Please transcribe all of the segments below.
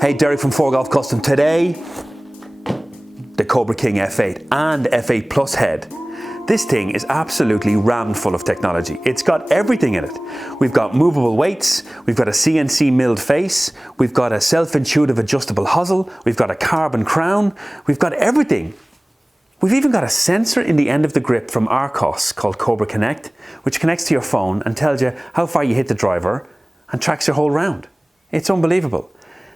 Hey, Derek from 4Golf Custom. Today, the Cobra King F8 and F8 Plus head. This thing is absolutely rammed full of technology. It's got everything in it. We've got movable weights, we've got a CNC milled face, we've got a self-intuitive adjustable hosel, we've got a carbon crown, we've got everything. We've even got a sensor in the end of the grip from Arccos called Cobra Connect, which connects to your phone and tells you how far you hit the driver and tracks your whole round. It's unbelievable.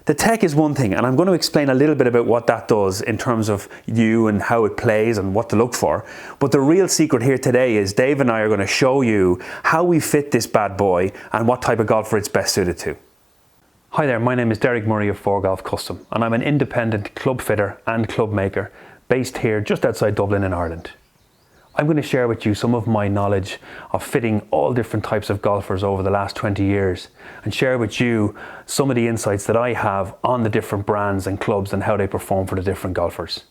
The tech is one thing, and I'm going to explain a little bit about what that does in terms of you and how it plays and what to look for. But the real secret here today is Dave and I are going to show you how we fit this bad boy and what type of golfer it's best suited to. Hi there, my name is Derek Murray of 4Golf Custom, and I'm an independent club fitter and club maker based here just outside Dublin in Ireland. I'm going to share with you some of my knowledge of fitting all different types of golfers over the last 20 years and share with you some of the insights that I have on the different brands and clubs and how they perform for the different golfers.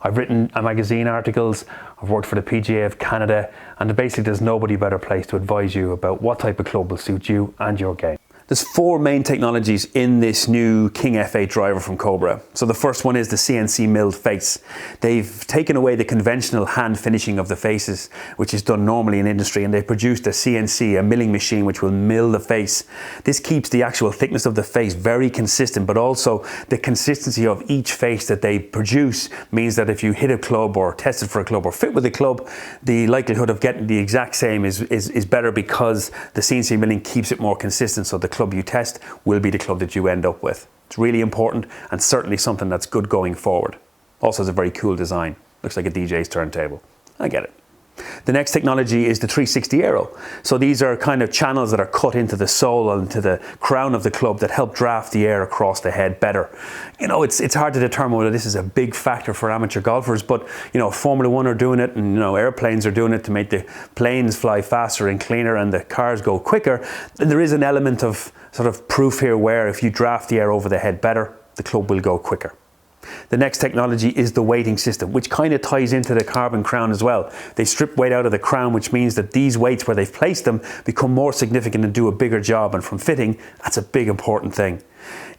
I've written magazine articles, I've worked for the PGA of Canada, and basically there's nobody better placed to advise you about what type of club will suit you and your game. There's four main technologies in this new King F8 driver from Cobra. So the first one is the CNC milled face. They've taken away the conventional hand finishing of the faces, which is done normally in industry, and they've produced a CNC, a milling machine, which will mill the face. This keeps the actual thickness of the face very consistent, but also the consistency of each face that they produce means that if you hit a club or test it for a club or fit with a club, the likelihood of getting the exact same is better because the CNC milling keeps it more consistent, so the club you test will be the club that you end up with. It's really important and certainly something that's good going forward. Also has a very cool design. Looks like a DJ's turntable. I get it. The next technology is the 360 Aero. So these are kind of channels that are cut into the sole and into the crown of the club that help draft the air across the head better. You know, it's hard to determine whether this is a big factor for amateur golfers, but you know, Formula One are doing it, and you know, airplanes are doing it to make the planes fly faster and cleaner and the cars go quicker. And there is an element of sort of proof here where if you draft the air over the head better, the club will go quicker. The next technology is the weighting system, which kind of ties into the carbon crown as well. They strip weight out of the crown, which means that these weights, where they've placed them, become more significant and do a bigger job. And from fitting, that's a big important thing.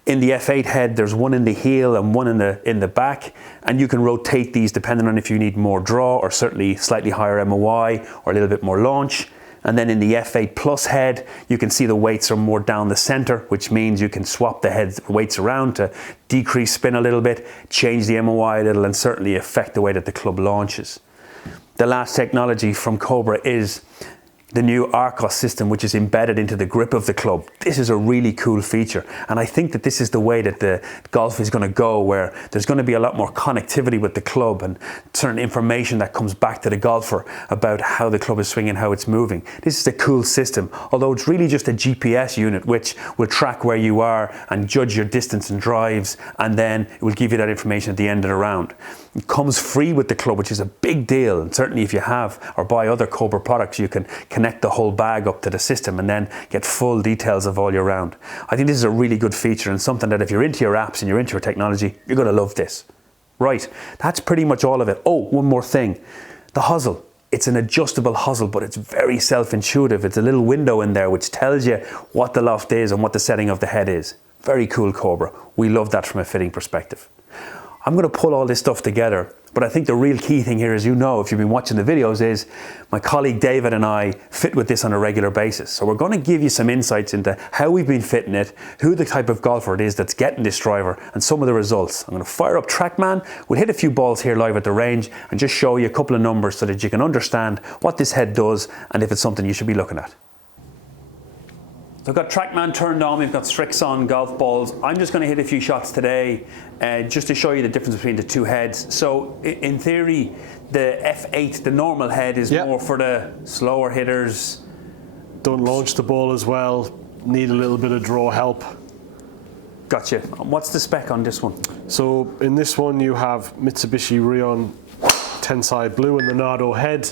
In the F8 head, there's one in the heel and one in the back, and you can rotate these depending on if you need more draw or certainly slightly higher MOI or a little bit more launch. And then in the F8 Plus head, you can see the weights are more down the center, which means you can swap the head weights around to decrease spin a little bit, change the MOI a little, and certainly affect the way that the club launches. The last technology from Cobra is the new Arccos system, which is embedded into the grip of the club. This is a really cool feature, and I think that this is the way that the golf is going to go, where there's going to be a lot more connectivity with the club and certain information that comes back to the golfer about how the club is swinging, how it's moving. This is a cool system, although it's really just a GPS unit which will track where you are and judge your distance and drives, and then it will give you that information at the end of the round. It comes free with the club, which is a big deal, and certainly if you have or buy other Cobra products, you can connect the whole bag up to the system and then get full details of all your round. I think this is a really good feature and something that if you're into your apps and you're into your technology, you're going to love this. Right, that's pretty much all of it. Oh, one more thing. The hosel. It's an adjustable hosel, but it's very self-intuitive. It's a little window in there which tells you what the loft is and what the setting of the head is. Very cool, Cobra. We love that from a fitting perspective. I'm going to pull all this stuff together, but I think the real key thing here, as you know, if you've been watching the videos, is my colleague David and I fit with this on a regular basis. So we're going to give you some insights into how we've been fitting it, who the type of golfer it is that's getting this driver, and some of the results. I'm going to fire up TrackMan. We'll hit a few balls here live at the range and just show you a couple of numbers so that you can understand what this head does and if it's something you should be looking at. So I've got TrackMan turned on, we've got Srixon golf balls. I'm just going to hit a few shots today just to show you the difference between the two heads. So in theory, the F8, the normal head, is more for the slower hitters. Don't launch the ball as well, need a little bit of draw help. Gotcha. What's the spec on this one? So in this one you have Mitsubishi Rheon Tensai Blue in the Nardo head,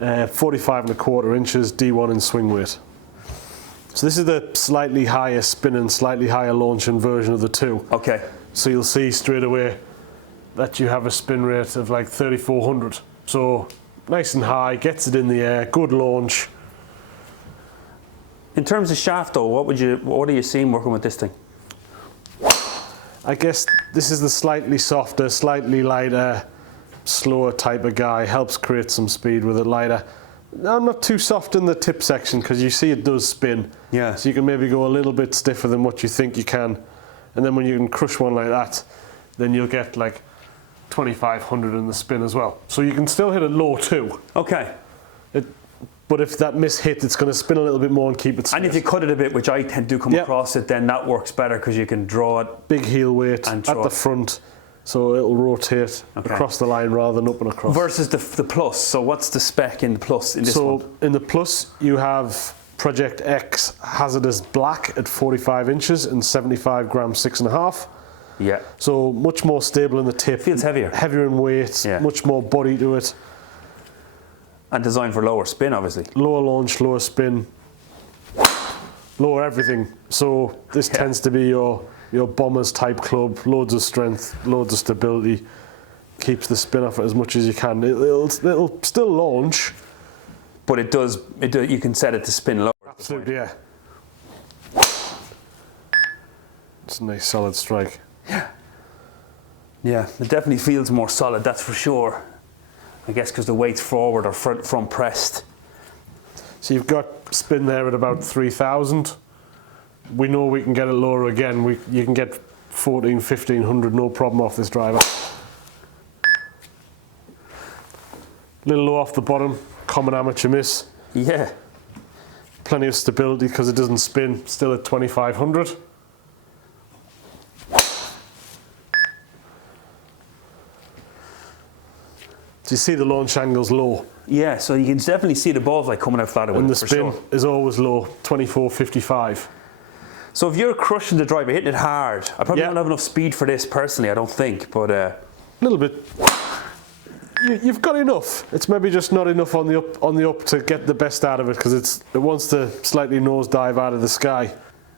45.25 inches, D1 in swing weight. So this is the slightly higher spin and slightly higher launching version of the two. Okay. So you'll see straight away that you have a spin rate of like 3,400. So nice and high, gets it in the air, good launch. In terms of shaft though, what are you seeing working with this thing? I guess this is the slightly softer, slightly lighter, slower type of guy. Helps create some speed with it lighter. I'm not too soft in the tip section because you see it does spin. Yeah. So you can maybe go a little bit stiffer than what you think you can. And then when you can crush one like that, then you'll get like 2,500 in the spin as well. So you can still hit it low too. Okay. But if that miss hit, it's going to spin a little bit more and keep it straight. And if you cut it a bit, which I tend to come across it, then that works better because you can draw it. Big heel weight and at the front, so it'll rotate across the line rather than up and across. Versus the Plus. So what's the spec in the Plus in this one? So in the Plus, you have Project X Hazardous Black at 45 inches and 75 grams 6.5. Yeah. So much more stable in the tip. Feels heavier. Heavier in weight, much more body to it. And designed for lower spin, obviously. Lower launch, lower spin, lower everything. So this tends to be your bombers type club, loads of strength, loads of stability, keeps the spin off it as much as you can. It'll still launch. But it does, you can set it to spin lower. Absolutely, yeah. It's a nice solid strike. Yeah, it definitely feels more solid, that's for sure. I guess because the weight's forward or front pressed. So you've got spin there at about 3,000. We know we can get it lower again. You can get 1,400, 1,500 no problem off this driver. Little low off the bottom, common amateur miss. Yeah. Plenty of stability because it doesn't spin, still at 2,500. So you see the launch angle's low. Yeah, so you can definitely see the balls like coming out flatter with And it, the for spin sure. is always low, 24.55. So if you're crushing the driver, hitting it hard, I probably don't have enough speed for this personally, I don't think, but... A little bit. You've got enough. It's maybe just not enough on the up to get the best out of it because it wants to slightly nosedive out of the sky.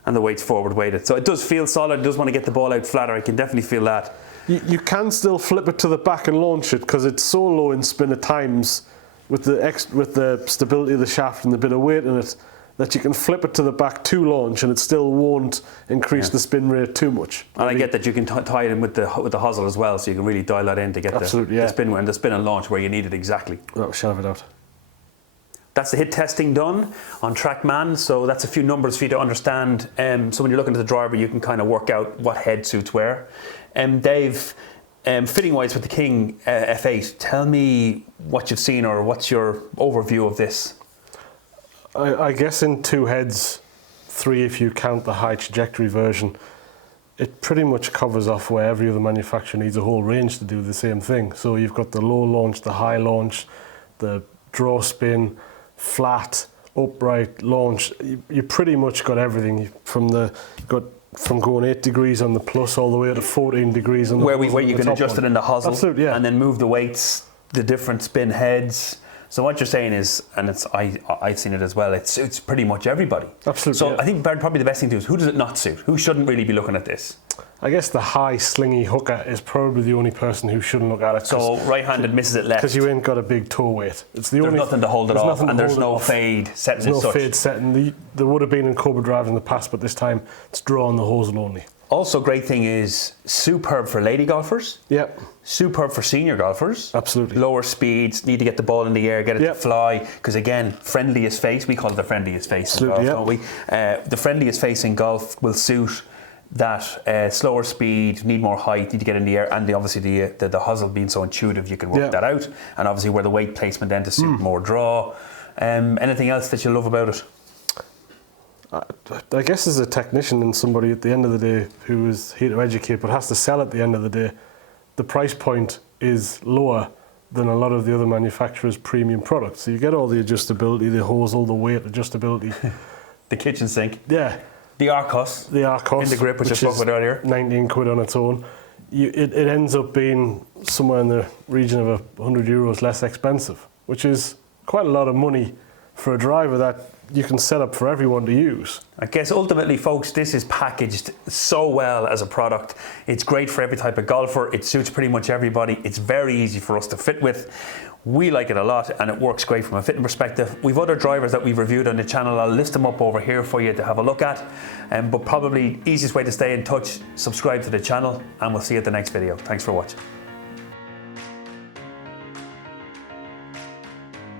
And the weight's forward weighted. So it does feel solid, it does want to get the ball out flatter, I can definitely feel that. You can still flip it to the back and launch it because it's so low in spin at times with the stability of the shaft and the bit of weight in it that you can flip it to the back to launch and it still won't increase the spin rate too much. And I get that you can tie it in with the hosel as well, so you can really dial that in to get the spin and the spin and launch where you need it exactly. Oh, shove it out. That's the hit testing done on TrackMan, so that's a few numbers for you to understand. So when you're looking at the driver, you can kind of work out what head suits where. Dave, fitting wise with the King F8, tell me what you've seen or what's your overview of this? I guess in two heads, three if you count the high trajectory version, it pretty much covers off where every other manufacturer needs a whole range to do the same thing. So you've got the low launch, the high launch, the draw spin, flat, upright launch. You pretty much got everything from going 8 degrees on the Plus all the way to 14 degrees on the where you can adjust it in the hosel. Absolutely, yeah. And then move the weights, the different spin heads. So what you're saying is, and I've seen it as well, it suits pretty much everybody. Absolutely. So I think probably the best thing to do is, who does it not suit? Who shouldn't really be looking at this? I guess the high slingy hooker is probably the only person who shouldn't look at it. So right-handed misses it left. Because you ain't got a big toe weight. There's nothing to hold it off, and there's no fade setting. There's no fade setting. There would have been in Cobra Drive in the past, but this time it's draw on the hosel only. Also, great thing is superb for lady golfers. Yep. Superb for senior golfers. Absolutely. Lower speeds, need to get the ball in the air, get it to fly. Because again, friendliest face, we call it the friendliest face in golf, don't we? The friendliest face in golf will suit that slower speed, need more height, need to get in the air, and obviously the hosel being so intuitive, you can work that out. And obviously where the weight placement then to suit more draw. Anything else that you love about it? I guess as a technician and somebody at the end of the day who is here to educate but has to sell at the end of the day, the price point is lower than a lot of the other manufacturers' premium products. So you get all the adjustability, the hosel, the weight adjustability. The kitchen sink. Yeah. The Arcos. The Arcos. In the grip, which I spoke about earlier. 19 quid on its own. It ends up being somewhere in the region of €100 less expensive, which is quite a lot of money for a driver that you can set up for everyone to use. I guess ultimately, folks, this is packaged so well as a product. It's great for every type of golfer. It suits pretty much everybody. It's very easy for us to fit with. We like it a lot, and it works great from a fitting perspective. We've other drivers that we've reviewed on the channel. I'll list them up over here for you to have a look at. But probably easiest way to stay in touch, subscribe to the channel, and we'll see you at the next video. Thanks for watching.